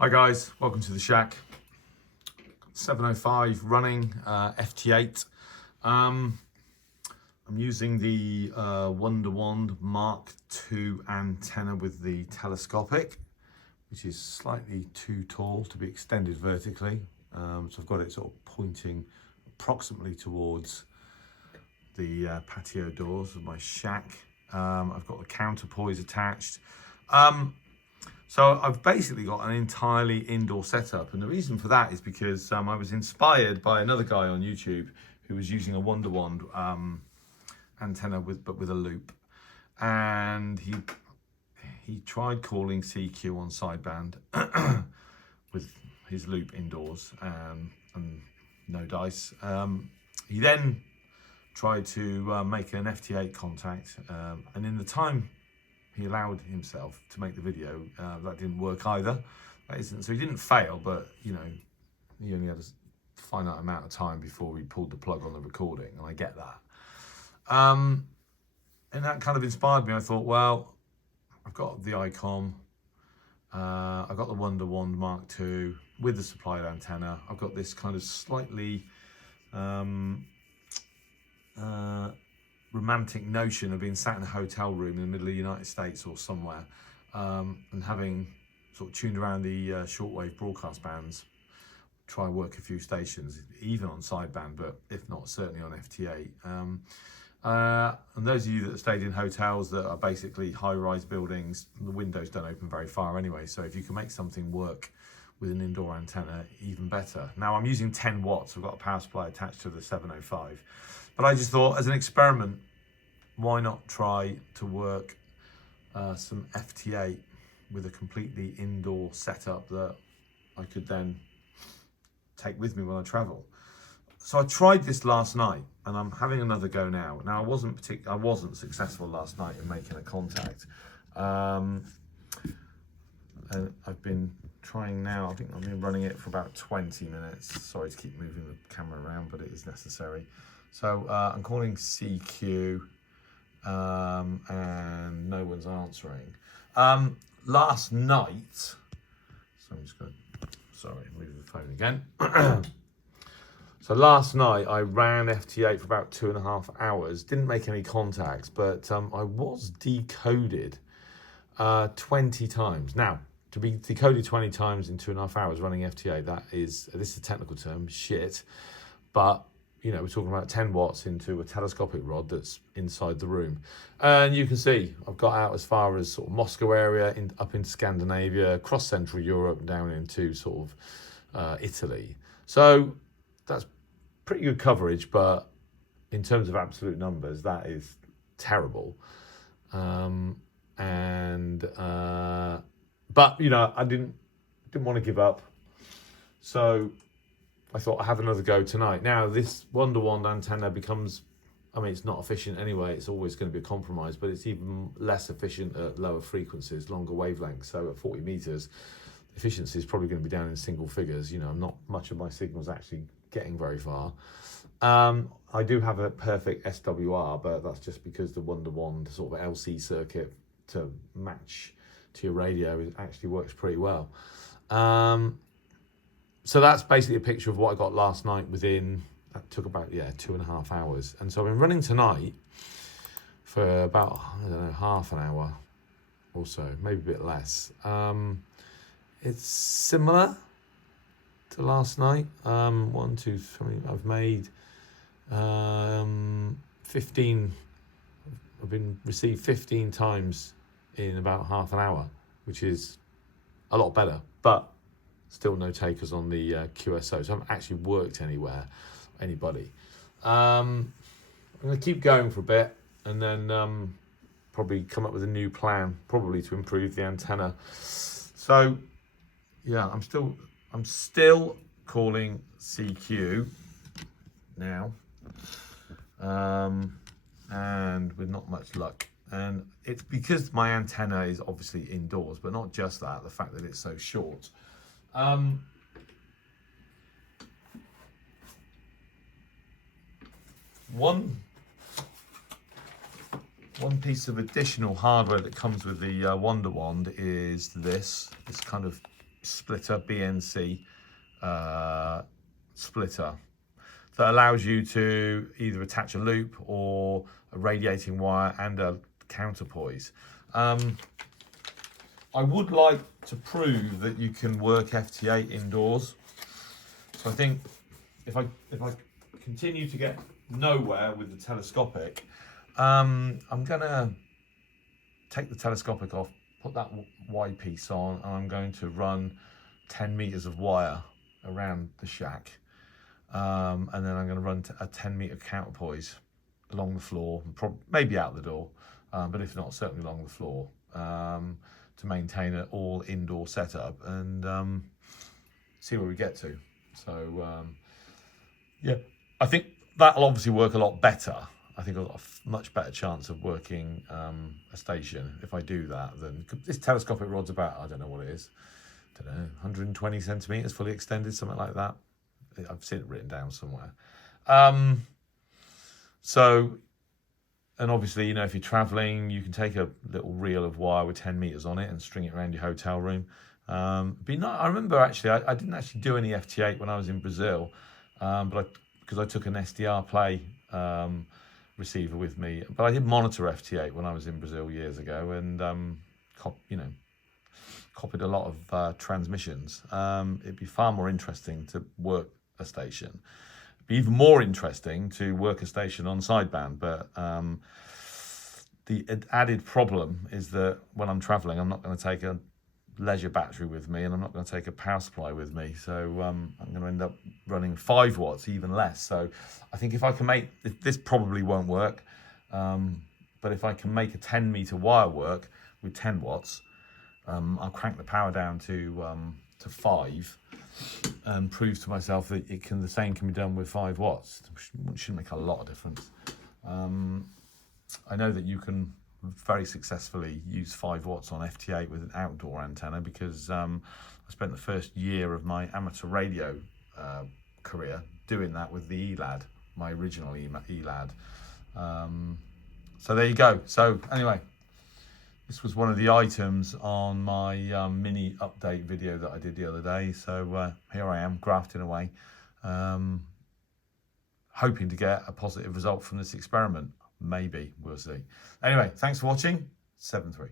Hi guys, welcome to the shack. 705 running FT8. I'm using the Wonder Wand MK2 antenna with the telescopic, which is slightly too tall to be extended vertically. So I've got it sort of pointing approximately towards the patio doors of my shack. I've got the counterpoise attached. So I've basically got an entirely indoor setup, and the reason for that is because I was inspired by another guy on YouTube who was using a Wonder Wand antenna but with a loop, and he tried calling CQ on sideband with his loop indoors and no dice. He then tried to make an FT8 contact, and in the time he allowed himself to make the video, that didn't work either. So he didn't fail, but you know, he only had a finite amount of time before he pulled the plug on the recording, and I get that. And that kind of inspired me. I thought, well, I've got the ICOM, I've got the Wonder Wand MK2 with the supplied antenna. I've got this kind of slightly romantic notion of being sat in a hotel room in the middle of the United States or somewhere, and having sort of tuned around the shortwave broadcast bands, try and work a few stations, even on sideband, but if not, certainly on FT8. And those of you that have stayed in hotels that are basically high-rise buildings, the windows don't open very far anyway, so if you can make something work with an indoor antenna, even better. Now I'm using 10 watts, I've got a power supply attached to the 705. But I just thought, as an experiment, why not try to work some FT8 with a completely indoor setup that I could then take with me when I travel. So I tried this last night, and I'm having another go now. Now I wasn't successful last night in making a contact, and I've been trying now. I think I've been running it for about 20 minutes. Sorry to keep moving the camera around, but it is necessary. So I'm calling CQ, and no one's answering. Last night, so I'm just going to, sorry, move the phone again. So last night I ran FT8 for about 2.5 hours, didn't make any contacts, but I was decoded 20 times. Now, to be decoded 20 times in 2.5 hours running FT8, this is a technical term, shit, but you know, we're talking about 10 watts into a telescopic rod that's inside the room. And you can see I've got out as far as sort of Moscow area, up into Scandinavia, across Central Europe, down into sort of Italy. So that's pretty good coverage, but in terms of absolute numbers, that is terrible. But you know, I didn't want to give up. So I thought I'd have another go tonight. Now, this Wonder Wand antenna becomes, I mean, it's not efficient anyway. It's always going to be a compromise, but it's even less efficient at lower frequencies, longer wavelengths. So at 40 meters, efficiency is probably going to be down in single figures. You know, not much of my signal's actually getting very far. I do have a perfect SWR, but that's just because the Wonder Wand sort of LC circuit to match to your radio actually works pretty well. So that's basically a picture of what I got last night within, that took about, 2.5 hours. And so I've been running tonight for about, I don't know, half an hour or so, maybe a bit less. It's similar to last night. 1, 2, 3, I've made 15, I've been received 15 times in about half an hour, which is a lot better, but still no takers on the QSO, so I haven't actually worked anybody. I'm going to keep going for a bit, and then probably come up with a new plan, probably to improve the antenna. So yeah, I'm still calling CQ now, and with not much luck. And it's because my antenna is obviously indoors, but not just that, the fact that it's so short. One piece of additional hardware that comes with the Wonder Wand is this kind of splitter, BNC splitter, that allows you to either attach a loop or a radiating wire and a counterpoise. I would like to prove that you can work FT8 indoors. So I think if I continue to get nowhere with the telescopic, I'm gonna take the telescopic off, put that Y piece on, and I'm going to run 10 meters of wire around the shack. And then I'm going to run a 10-meter counterpoise along the floor, maybe out the door, but if not, certainly along the floor, to maintain an all indoor setup and see where we get to. So yeah, I think that'll obviously work a lot better. I think I've got a much better chance of working a station if I do that than this telescopic rod's about, I don't know what it is, 120 centimeters fully extended, something like that. I've seen it written down somewhere. So, and obviously, you know, if you're traveling, you can take a little reel of wire with 10 meters on it and string it around your hotel room. I remember actually, I didn't actually do any FT8 when I was in Brazil, because I took an SDR Play receiver with me, but I did monitor FT8 when I was in Brazil years ago, and copied a lot of transmissions. It'd be far more interesting to work a station. It'd be even more interesting to work a station on sideband, but the added problem is that when I'm traveling, I'm not going to take a leisure battery with me, and I'm not going to take a power supply with me, so I'm going to end up running 5 watts, even less. So I think if I can make this, probably won't work, but if I can make a 10-meter wire work with 10 watts, I'll crank the power down to 5 and prove to myself that the same can be done with 5 watts. It shouldn't make a lot of difference. I know that you can very successfully use 5 watts on FT8 with an outdoor antenna, because I spent the first year of my amateur radio career doing that with the ELAD, my original ELAD. So there you go. So anyway, this was one of the items on my mini update video that I did the other day. So here I am, grafting away, hoping to get a positive result from this experiment. Maybe, we'll see. Anyway, thanks for watching. 7-3.